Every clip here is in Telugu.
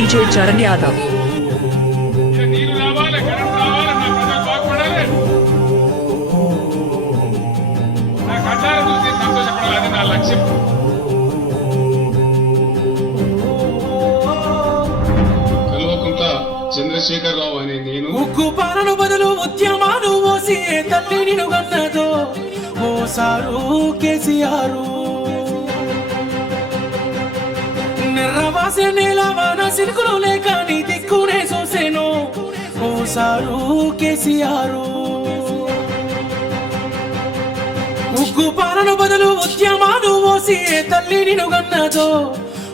डीजे चरण यादव చంద్రశేఖర్ రావు అనే నేను ఉక్కు పాలన బదులు ఉద్యమాలు మోసి తల్లి నిన్ను గన్నదో ఓ సారు కేసీఆర్ నిర్రవాసే నేలవాన సిరుకులు లేక నీ దిక్కునే చూసేను ఓ సారు కేసీఆర్ ఉక్కు పాలన బదులు ఉద్యమాలు మోసి తల్లి నిన్ను గన్నదో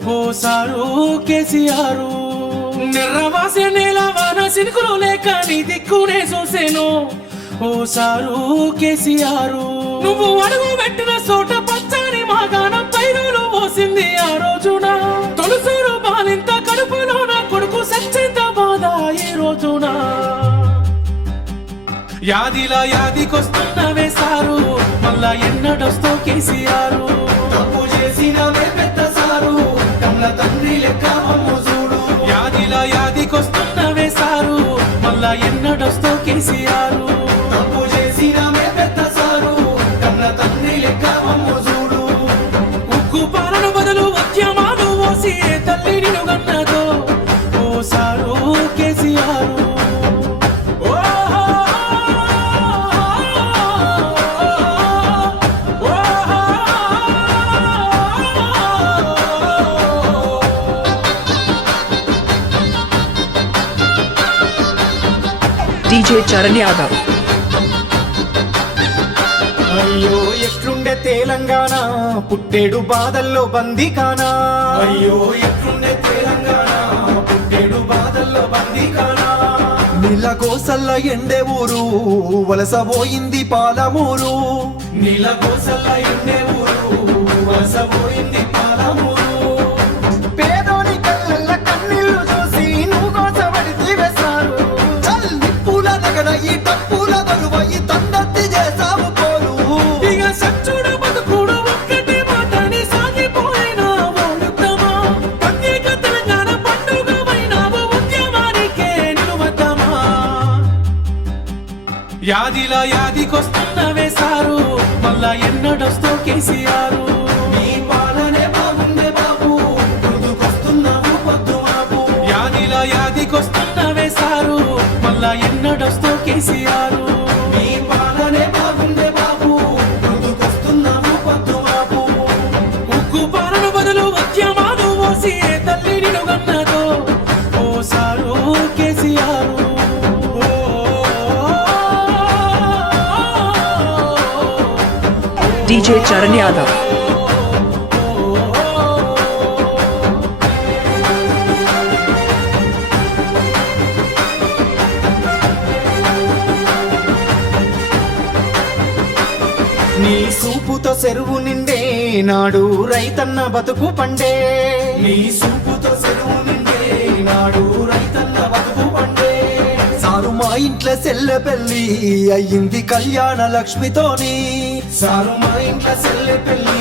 ఓ సారు కేసీఆర్ నిర్రవాసే నేలవాన సిరుకులు లేక నీ దిక్కునే చూసేను ఓ సారు కేసీఆర్ నువ్వు అడుగు పెట్టిన చోట పచ్చని మాగాన పైరులు మోసింది ఆ రోజున తొలుసూరు బాలింత కడుపులో నా కొడుకు సచ్చేంత బాధ ఈ రోజున యాదిలా యాదికొస్తున్నవే సారు మళ్ళా ఎన్నడొస్తో కేసీఆర్ తప్పు చేసినవే పెద్ద సారు కన్న తండ్రి లెక్క మమ్ము చూడు యాదిలా యాదికొస్తున్నవే సారు మళ్ళా ఎన్నడొస్తో కేసీఆర్ తప్పు చేసినవే పెద్ద సారు కన్న తండ్రి లెక్క మమ్ము చూడు ఉక్కు పాలన బదులు ఉద్యమాలు మోసి తల్లి నిన్ను గన్నదో ఓ సారు కేసీఆర్ डीजे चरण यादव అయ్యో ఎట్లుండే తెలంగాణ పుట్టేడు బాధల్లో బందీకానా అయ్యో ఎట్లుండే తెలంగాణ పుట్టేడు బాధల్లో బందీకానా నీల కోసల్ల ఎండే ఊరు వలస పోయింది పాలమూరు నీల కోసల్ల ఎండే ఊరు వలస పోయింది పాలమూరు పేదోని కళ్ళల్ల కన్నీళ్లు చూసి నువ్వు కోసపడితే వేశారు చల్లి పూల నగర ఈ తప్పుల దరువ ఈ తండత్తి చేసావు పోరు ఇక సచ్చుడు బతుకుడు ఒక్కటి మాటని సాగిపోయినా ఓడుతామా ప్రత్యేక తెలంగాణ పండుగ వైనావు ఉద్యమానికే నిలువద్దామా యాదిలా యాదికొస్తున్నవే సారు మళ్ళా ఎన్నడొస్తో కేసీఆర్ నీ పాలనే బాగుండే బాబు ముందుకొస్తున్నావు పొద్దు మాపు యాదిలా యాదికొస్తున్నవే సారు మళ్ళా ఎన్నడొస్తో కేసీఆర్ నీ పాలనే బాగుండే బాబు ముందుకొస్తున్నావు పొద్దు మాపు ఉక్కు పాలన బదులు ఉద్యమాలు మోసి తల్లి నిన్ను గన్నదో ఓ సారు కేసీఆర్ डीजे चरण यादव నీ సూపుతో చెరువు నిండే నాడు రైతన్న బతుకు పండే నీ సూపుతో చెరువు నిండే నాడు రైతన్న బతుకు పండే సారు మా ఇంట్లో సెల్లె పెళ్లి అయ్యింది కళ్యాణ లక్ష్మితోని సారు మా ఇంట్లో సెల్లె పెళ్లి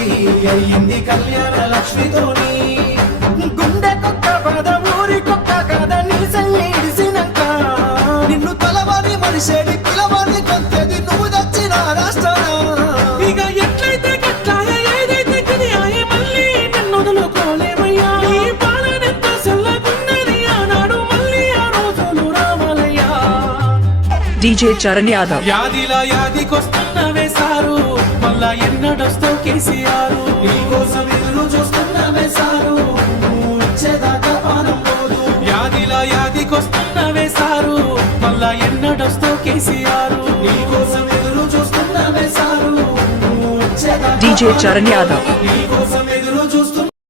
అయ్యింది కళ్యాణ లక్ష్మితోని గుండె కుక్క బాధ ఊరి కుక్క కాద నీ సెల్లి ఇడిసినాక నిన్ను తలవారి మనిషేడి పిలవారి కొంతది నువ్వు దచ్చిన రాష్ట్రాన ఇక ఎట్లయితే కట్టాయ ఏదైతే కదియాయ మళ్ళీ నన్ను వదులుకోలేమయ్యా ఈ పాలనెంత సెల్లగున్నది ఆనాడు మళ్ళీ ఆ రోజులు రావాలయ్యా डीजे चरण यादव యాదిలా యాదికొస్తున్నవే సారు మళ్ళా ఎన్నడొస్తో కేసీఆర్ నీకోసం ఎదురు చూస్తున్నవే సారు నువ్వు వచ్చేదాకా పానం పోదు యాదిలా యాదికొస్తున్నవే సారు మళ్ళా ఎన్నడొస్తో కేసీఆర్ నీకోసం ఎదురు చూస్తున్నవే సారు నువ్వు వచ్చేదాకా डीजे चरण यादव నీకోసం